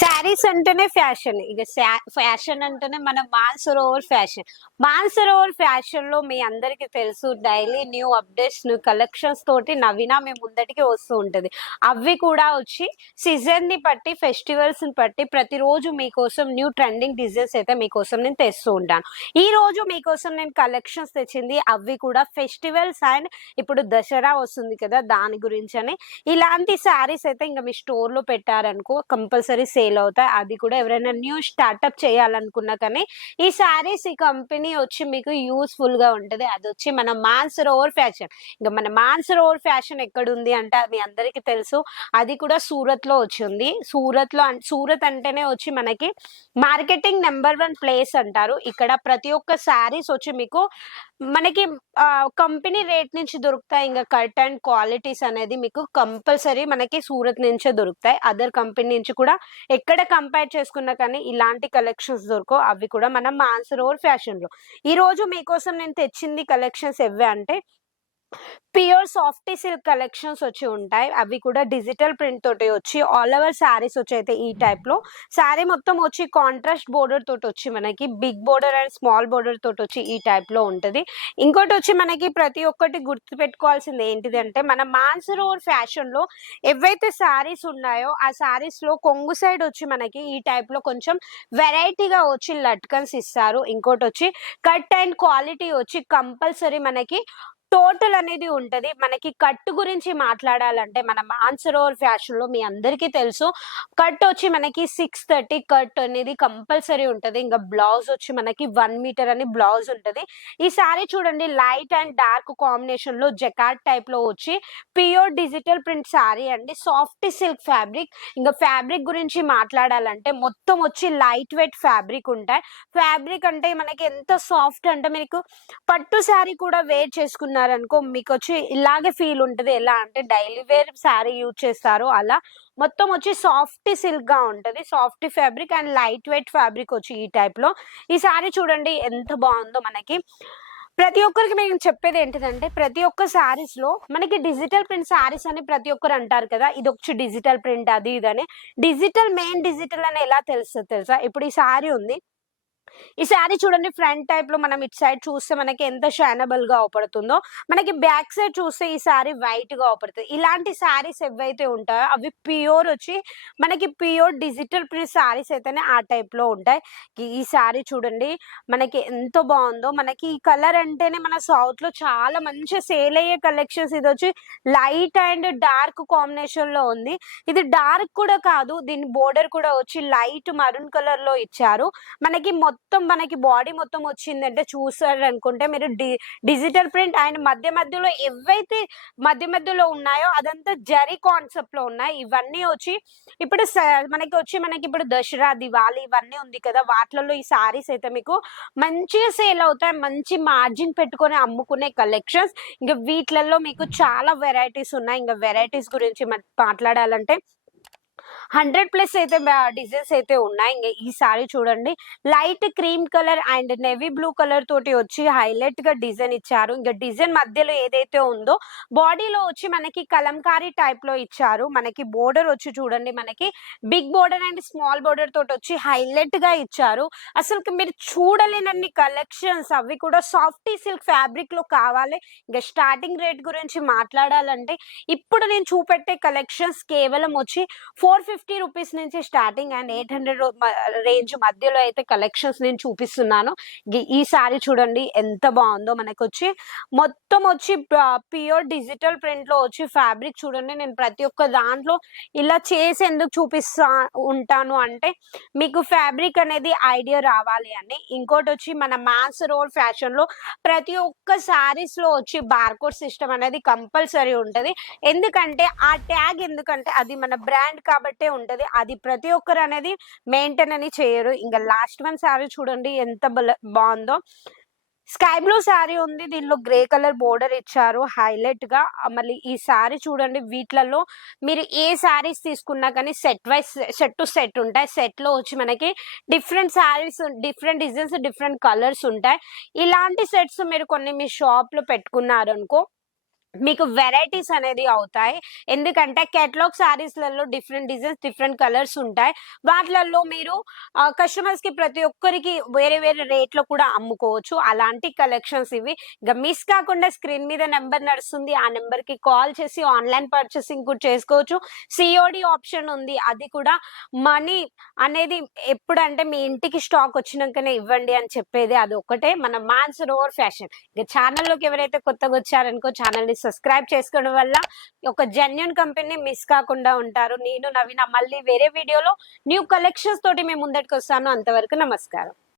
శారీస్ అంటేనే ఫ్యాషన్. ఇక ఫ్యాషన్ అంటేనే మన మాన్సరోవర్ ఫ్యాషన్. మాన్సరోవర్ ఫ్యాషన్లో మీ అందరికి తెలుసు daily new updates new collections తోటి నవీన మీ ముందటికి వస్తూ ఉంటుంది. అవి కూడా వచ్చి సీజన్ని బట్టి ఫెస్టివల్స్ని బట్టి ప్రతిరోజు మీకోసం న్యూ ట్రెండింగ్ డిజైన్స్ అయితే మీకోసం నేను తెస్తూ ఉంటాను. ఈ రోజు మీకోసం నేను కలెక్షన్స్ తెచ్చింది అవి కూడా ఫెస్టివల్స్ అండ్ ఇప్పుడు దసరా వస్తుంది కదా దాని గురించి అని. ఇలాంటి శారీస్ అయితే ఇంకా మీ స్టోర్లో పెట్టారనుకో కంపల్సరీ సేల్ అవుతాయి అది కూడా ఎవరైనా న్యూ స్టార్ట్అప్ చేయాలనుకున్నా కానీ ఈ శారీస్ ఈ కంపెనీ వచ్చి మీకు యూస్ఫుల్గా ఉంటుంది. అది వచ్చి మన మాన్సరోవర్ ఫ్యాషన్. ఇంకా మన మాన్సరోవర్ ఫ్యాషన్ ఎక్కడ ఉంది అంటే మీ అందరికీ తెలుసు. అది కూడా సూరత్లో వచ్చింది సూరత్లో సూరత్ అంటేనే వచ్చి మనకి మార్కెటింగ్ నెంబర్ వన్ ప్లేస్ అంటారు. ఇక్కడ ప్రతి ఒక్క శారీస్ వచ్చి మీకు మనకి కంపెనీ రేట్ నుంచి దొరుకుతాయి. ఇంకా కట్ అండ్ క్వాలిటీస్ అనేది మీకు కంపల్సరీ మనకి సూరత్ నుంచే దొరుకుతాయి. అదర్ కంపెనీ నుంచి కూడా ఎక్కడ కంపేర్ చేసుకున్నా కానీ ఇలాంటి కలెక్షన్స్ దొరకవు. అవి కూడా మనం మాన్సర్ ఫ్యాషన్లో. ఫ్యాషన్ ఈ రోజు మీకోసం నేను తెచ్చింది కలెక్షన్స్ ఎవే అంటే ప్యూర్ సాఫ్ట్ సిల్క్ కలెక్షన్స్ వచ్చి ఉంటాయి. అవి కూడా డిజిటల్ ప్రింట్ తోటి వచ్చి ఆల్ ఓవర్ శారీస్ వచ్చి అయితే ఈ టైప్లో. శారీ మొత్తం వచ్చి కాంట్రాస్ట్ బోర్డర్ తోటి వచ్చి మనకి big border and small border తోటి వచ్చి ఈ టైప్లో ఉంటుంది. ఇంకోటి వచ్చి మనకి ప్రతి ఒక్కటి గుర్తు పెట్టుకోవాల్సింది ఏంటిది అంటే మన మాన్సరోవర్ ఫ్యాషన్లో ఏవైతే శారీస్ ఉన్నాయో ఆ శారీస్లో కొంగు సైడ్ వచ్చి మనకి ఈ టైప్లో కొంచెం వెరైటీగా వచ్చి లట్కన్స్ ఇస్తారు. ఇంకోటి వచ్చి కట్ అండ్ క్వాలిటీ వచ్చి కంపల్సరీ మనకి టోటల్ అనేది ఉంటది. మనకి కట్ గురించి మాట్లాడాలంటే మన మాన్సరోవర్ ఫ్యాషన్లో మీ అందరికీ తెలుసు. కట్ వచ్చి మనకి సిక్స్ థర్టీ కట్ అనేది కంపల్సరీ ఉంటది. ఇంకా బ్లౌజ్ వచ్చి మనకి వన్ మీటర్ అని బ్లౌజ్ ఉంటది. ఈ సారీ చూడండి లైట్ అండ్ డార్క్ కాంబినేషన్లో జకాట్ టైప్లో వచ్చి ప్యూర్ డిజిటల్ ప్రింట్ సారీ అండి. సాఫ్ట్ సిల్క్ ఫ్యాబ్రిక్ ఇంకా ఫ్యాబ్రిక్ గురించి మాట్లాడాలంటే మొత్తం వచ్చి లైట్ వెయిట్ ఫ్యాబ్రిక్ ఉంటాయి. ఫ్యాబ్రిక్ అంటే మనకి ఎంత సాఫ్ట్ అంటే మీకు పట్టు శారీ కూడా వేర్ చేసుకున్న చేసుకున్నారనుకో మీకు వచ్చి ఇలాగే ఫీల్ ఉంటుంది. ఎలా అంటే డైలీ వేర్ శారీ యూజ్ చేస్తారు అలా. మొత్తం వచ్చి soft సిల్క్గా soft fabric and light weight fabric వచ్చి ఈ టైప్లో ఈ శారీ చూడండి ఎంత బాగుందో మనకి. ప్రతి ఒక్కరికి మేము చెప్పేది ఏంటిదంటే ప్రతి ఒక్క శారీస్లో మనకి డిజిటల్ ప్రింట్ శారీస్ అని ప్రతి ఒక్కరు అంటారు కదా. ఇది వచ్చి డిజిటల్ ప్రింట్ అది ఇదని. డిజిటల్ మెయిన్ డిజిటల్ అని ఎలా తెలుస్తుంది తెలుసా? ఇప్పుడు ఈ శారీ ఉంది. ఈ శారీ చూడండి ఫ్రంట్ టైప్లో మనం ఇటు సైడ్ చూస్తే మనకి ఎంత షైనబుల్గా అవపడుతుందో మనకి బ్యాక్ సైడ్ చూస్తే ఈ శారీ వైట్గా అవపడుతుంది. ఇలాంటి శారీస్ ఏవైతే ఉంటాయో అవి ప్యూర్ వచ్చి మనకి ప్యూర్ డిజిటల్ ప్రింట్ శారీస్ అయితేనే ఆ టైప్లో ఉంటాయి. ఈ- ఈ శారీ చూడండి మనకి ఎంత బాగుందో మనకి ఈ కలర్ అంటేనే మన సౌత్లో చాలా మంచి సేల్ అయ్యే కలెక్షన్స్ ఇది వచ్చి లైట్ అండ్ డార్క్ కాంబినేషన్లో ఉంది. ఇది డార్క్ కూడా కాదు దీని బోర్డర్ కూడా వచ్చి లైట్ మరూన్ కలర్లో ఇచ్చారు. మనకి మొత్తం మొత్తం మనకి బాడీ మొత్తం వచ్చిందంటే చూసారు అనుకుంటే మీరు డి డిజిటల్ ప్రింట్ అండ్ మధ్య మధ్యలో ఏవైతే మధ్య మధ్యలో ఉన్నాయో అదంతా జరీ కాన్సెప్ట్లో ఉన్నాయి. ఇవన్నీ వచ్చి ఇప్పుడు స- మనకి వచ్చి మనకి ఇప్పుడు దసరా దివాళీ ఇవన్నీ ఉంది కదా వాటిలలో ఈ సారీస్ అయితే మీకు మంచిగా సేల్ అవుతాయి. మంచి మార్జిన్ పెట్టుకొని అమ్ముకునే కలెక్షన్స్ ఇంకా వీటిలలో మీకు చాలా వెరైటీస్ ఉన్నాయి. ఇంకా వెరైటీస్ గురించి మాట్లాడాలంటే హండ్రెడ్ ప్లస్ అయితే డిజైన్స్ అయితే ఉన్నాయి. ఇంకా ఈ సారీ చూడండి. Light cream colour and navy blue colour తోటి వచ్చి హైలైట్గా డిజైన్ ఇచ్చారు. ఇంకా డిజైన్ మధ్యలో ఏదైతే ఉందో బాడీలో వచ్చి మనకి కలంకారీ టైప్లో ఇచ్చారు. మనకి బోర్డర్ వచ్చి చూడండి. మనకి big border and small border తోటి వచ్చి హైలైట్గా ఇచ్చారు. అసలు మీరు చూడలేనన్ని కలెక్షన్స్ అవి కూడా సాఫ్టీ సిల్క్ ఫ్యాబ్రిక్లో కావాలి. ఇంకా స్టార్టింగ్ రేట్ గురించి మాట్లాడాలంటే ఇప్పుడు నేను చూపెట్టే కలెక్షన్స్ కేవలం వచ్చి ఫోర్ ఫిఫ్టీ ఫిఫ్టీ రూపీస్ నుంచి starting and eight hundred range మధ్యలో అయితే కలెక్షన్స్ నేను చూపిస్తున్నాను. ఈ సారీ చూడండి ఎంత బాగుందో మనకు వచ్చి మొత్తం వచ్చి ప్యూర్ డిజిటల్ ప్రింట్లో వచ్చి ఫ్యాబ్రిక్ చూడండి. నేను ప్రతి ఒక్క దాంట్లో ఇలా చేసి ఎందుకు చూపిస్తా ఉంటాను అంటే మీకు ఫ్యాబ్రిక్ అనేది ఐడియా రావాలి అని ఇంకోటి వచ్చి మన మాస్ రోడ్ ఫ్యాషన్లో ప్రతి ఒక్క సారీస్లో వచ్చి బార్కోడ్ సిస్టమ్ అనేది కంపల్సరీ ఉంటది. ఎందుకంటే ఆ ట్యాగ్ ఎందుకంటే అది మన బ్రాండ్ కాబట్టి ఉంటది. అది ప్రతి ఒక్కరు అనేది మెయింటైన్ అని చేయరు. ఇంకా లాస్ట్ వన్ సారీ చూడండి ఎంత బల- బాగుందో. స్కై బ్లూ శారీ ఉంది. దీనిలో గ్రే కలర్ బోర్డర్ ఇచ్చారు. హైలైట్గా. మళ్ళీ ఈ శారీ చూడండి. వీటిలలో మీరు ఏ శారీస్ తీసుకున్నా కానీ set wise set to set ఉంటాయి. సెట్లో వచ్చి మనకి different saris different designs different colours ఉంటాయి. ఇలాంటి సెట్స్ మీరు కొన్ని మీ షాప్లో పెట్టుకున్నారు అనుకో మీకు వెరైటీస్ అనేది అవుతాయి. ఎందుకంటే కేటలాగ్ సారీస్లలో డిఫరెంట్ డిజైన్స్ డిఫరెంట్ కలర్స్ ఉంటాయి. వాటిలలో మీరు కస్టమర్స్కి ప్రతి ఒక్కరికి వేరే వేరే రేట్లో కూడా అమ్ముకోవచ్చు. అలాంటి కలెక్షన్స్ ఇవి. ఇక మిస్ కాకుండా స్క్రీన్ మీద నెంబర్ నడుస్తుంది. ఆ నెంబర్కి కాల్ చేసి ఆన్లైన్ పర్చేసింగ్ కూడా చేసుకోవచ్చు. సిఓడి ఆప్షన్ ఉంది. అది కూడా మనీ అనేది ఎప్పుడంటే మీ ఇంటికి స్టాక్ వచ్చినాకనే ఇవ్వండి అని చెప్పేది. అది ఒకటే మన మాన్స్ రోవర్ ఫ్యాషన్ ఇక ఛానల్లోకి ఎవరైతే కొత్తగా వచ్చారనుకో ఛానల్ని సబ్స్క్రైబ్ చేసుకోవడం వల్ల ఒక జెన్యున్ కంపెనీ మిస్ కాకుండా ఉంటారు. నేను నవీన మళ్ళీ వేరే వీడియోలో న్యూ కలెక్షన్స్ తోటి మేము ముందటికి వస్తాను. అంతవరకు నమస్కారం.